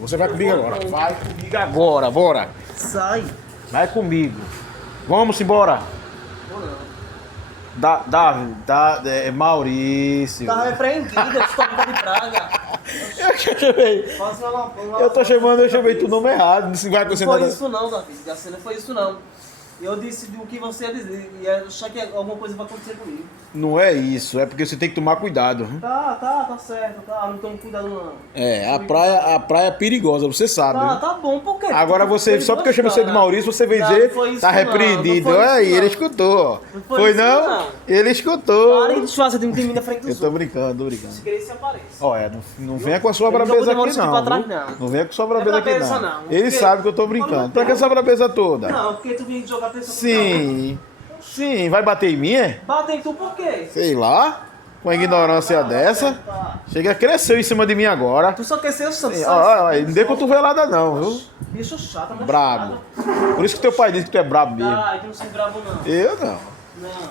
Você vai comigo agora. Vai comigo agora, bora. Sai. Vai comigo. Vamos embora. Ou não. Maurício. Tava repreendido, eu estou com de praga. Eu chamei. Faça uma Eu chamei tu nome errado. Não vai acontecer Não foi nada. isso não, Davi. Não foi isso não. Eu disse o que você ia dizer. E eu achei que alguma coisa vai acontecer comigo. Não é isso, é porque você tem que tomar cuidado. Tá certo, tá. Não tomo cuidado não. É, a praia é perigosa, você sabe. Tá bom, por quê? Agora você, só porque eu chamei você de Maurício, você vem Não, dizer, não foi isso tá não, repreendido. não foi Olha isso aí, não. ele escutou. Não Foi foi isso não? não. Ele escutou. Para de disfarçar de mim na frente dos Eu tô brincando, tô brincando. Se querer, se apareça. Olha, não venha com a sua Eu não tô brabeza botando aqui isso aqui não. pra trás, Viu? não. Não venha com sua Não é brabeza aqui brabeza, não. não. Ele Porque- sabe que eu tô brincando. Pra que essa brabeza toda? Não, porque tu vem jogar atenção. Sim. Sim, vai bater em mim, é? Bate em tu por quê? Sei lá. Com a ignorância dessa. Tá. Chega, cresceu em cima de mim agora. Tu só quer ser o santo. Não dê cotovelada não, viu? Bicho chato, mas Brabo. Por isso que teu pai disse que tu é brabo mesmo. Ah, tu não sou brabo não. Eu não. Não.